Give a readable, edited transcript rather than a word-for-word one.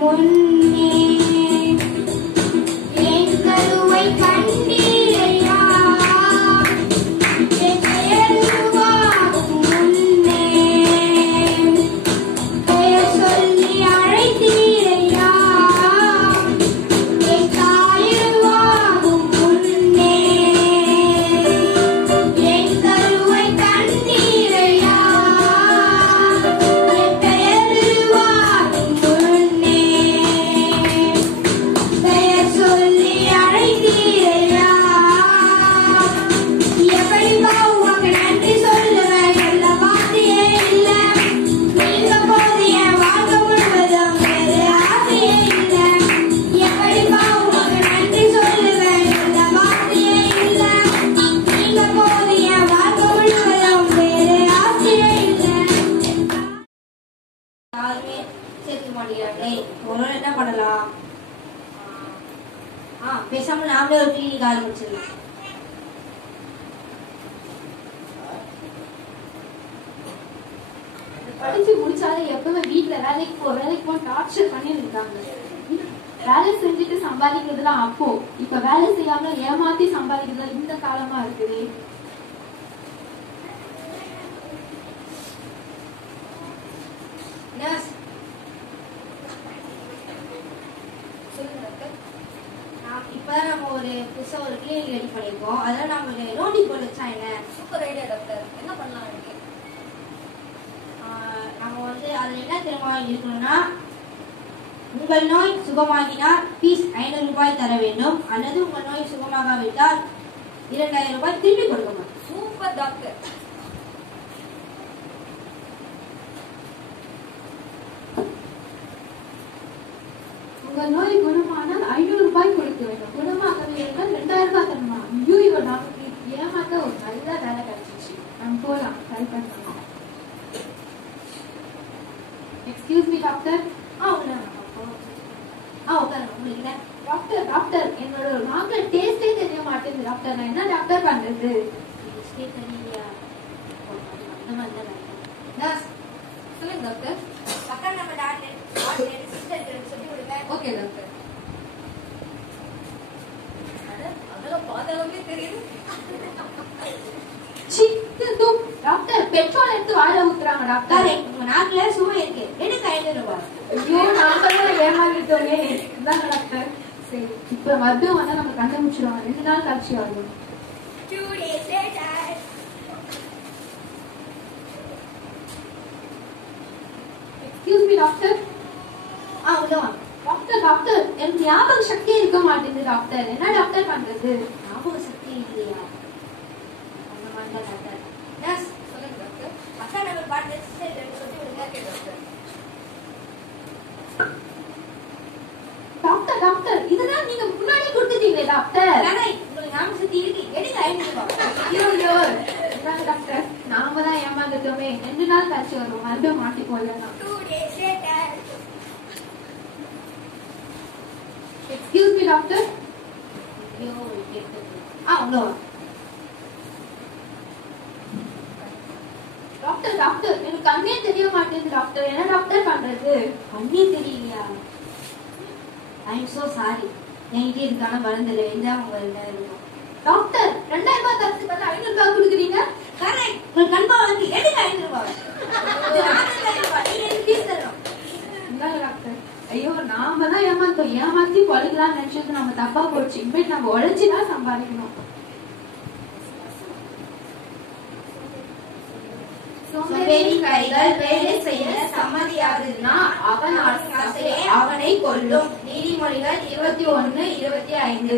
முன்னே என் கருவை கண்டீரையா என் பெயர் உருவாகும் முன்னே பெயர் சொல்லி அழைத்தீரையா என் தாய் உருவாகும் முன்னே என் கருவை கண்டீரையா என் பெயர் உருவாகும் முன்னே பெயர் சொல்லி அழைத்தீரையா எப்படிப்பா உனக்கு நன்றி சொல்லுவேன் சொல்ல வார்த்தையே இல்ல நீங்க போது என் வாழ்க்கை முழுவதும் வேறு ஆசையே இல்ல எப்படிப்பா உனக்கு நன்றி சொல்லுவேன் சொல்ல வார்த்தையே இல்ல நீங்க போது என் வாழ்க்கை முழுவதும் வேறு ஆசையே இல்ல யாருமே சேர்க்க மாட்டேங்கிறாங்களே ஒரு நாள் என்ன பண்ணலாம் பேசாம நாமளே ஒரு கிளினிக் ஆரம்பிச்சிடலாம் படிச்சு முடிச்சாலும் எப்பவுமே வீட்டுல வேலைக்கு போ டார்ச்சர் பண்ணி இருக்காங்க. வேலை செஞ்சுட்டு சம்பாதிக்கிறதுலாம் அப்போ இப்ப வேலை செய்யாம ஏமாத்தி சம்பாதிக்கிறதுல இந்த காலமா இருக்குது. நர்ஸ் இப்பதான் நம்ம ஒரு புதுசா ஒரு கிளினிக் ரெடி பண்ணிருக்கோம். அதெல்லாம் நம்ம ஒரு நோட்டீஸ் போர்டு வச்சா என்ன? Super idea doctor. என்ன பண்ணலாம் எனக்கு? நம்ம வந்து அதுல என்ன தெரியுமா இருக்கணும்னா உங்கள் நோய் சுகமாகினால் ஃபீஸ் 500 ரூபாய் தர வேண்டும் அல்லது உங்கள் நோய் சுகமாகாவிட்டால் 2000 ரூபாய் திருப்பி கொடுக்கணும். Super doctor. உங்க நோய் குணமானால் 500 ரூபாய் கொடுக்க வேண்டும். குணமாகவே இருந்தால் 2000 ரூபாய் தரணுமா? ஐயோ நமக்கு ஏமாத்த ஒரு நல்ல வேலை கிடைச்சிச்சு. நம்ம போலாம் ட்ரை பண்ணலாம். Excuse me doctor. உங்களுக்கு டாக்டர் டாக்டர் என்னோட நாக்குல டேஸ்டே தெரிய மாட்டேங்குது டாக்டர். நான் என்ன டாக்டர் பண்றது? நர்ஸ் சொல்லுங்க டாக்டர். பக்கம் நம்ம டாக்டர் சிஸ்டர் சொல்லி கொடுங்க. Okay doctor. அதெல்லாம் பார்த்தாலுமே தெரியுது. டாக்டர் பெட்ரோல் எடுத்து வாயில ஊத்துறாங்க டாக்டர். உங்க நாக்குல சுவை இருக்கு. எனக்கு 500 ரூபாய். ஐயோ நாங்களும் ஏமாந்துட்டோமே. இந்தாங்க டாக்டர். சரி இப்ப மருத்துவம் வந்தா நம்ம கண்டுபிடிச்சிருவாங்க. 2 நாள் கழிச்சு ஆகும். 2 days later. Excuse me doctor. உள்ள வாங்க. டாக்டர் டாக்டர் எனக்கு ஞாபக சக்தி இருக்க மாட்டேங்குது டாக்டர். என்ன டாக்டர் பண்றது? ஞாபக சக்தி இல்லையா? அந்த மாதிரி தான் டாக்டர். நர்ஸ் சொல்லுங்க டாக்டர். அக்கா நம்பர் பாட்டு சிஸ்டர் சொல்லி கொடுங்க. Okay doctor. டாக்டர் டாக்டர் இதுதான் நீங்க முன்னாடி கொடுத்துட்டீங்களே டாக்டர். உங்களுக்கு ஞாபக சக்தி இருக்கு. எனக்கு 500 ரூபாய். ஐயோ இந்தாங்க டாக்டர். நாம தான் ஏமாந்துட்டோமே. 2 நாள் கழிச்சு வரும். மறுபடியும் மாட்டி போயிடலாம். 2 days later. Excuse me doctor. ஐயோ உள்ள வாங்க. டாக்டர் டாக்டர் எனக்கு கண்ணே தெரிய மாட்டேங்குது டாக்டர். என்ன டாக்டர் பண்றது? கண்ணே தெரியலையா? I am so sorry. என்கிட்ட இருக்கான மறந்துல இதான் உங்க 2000 ரூபாய். டாக்டர் 2000 ரூபாய் தரத்துக்கு பதிலா 500 ரூபாய் கொடுக்குறீங்க. கரெக்ட். உங்களுக்கு கண்பா வந்து எனக்கு 500 ரூபாய். இது 4000 ரூபாய். நீங்க எனக்கு ஃபீஸ் தரணும். இந்தாங்க டாக்டர். ஐயோ நாம தான் ஏமாத்தோம். ஏமாத்தி பழகலாம்னு நினைச்சது நம்ம தப்பா போச்சு. இனிமேல் நம்ம உழைச்சுதான் சம்பாதிக்கணும். சோம்பேறி கைகள் வேலை செய்ய சம்மதியாகுதுன்னா அவன் ஆசையை அவனை கொல்லும். நீதிமொழிகள் 21:25.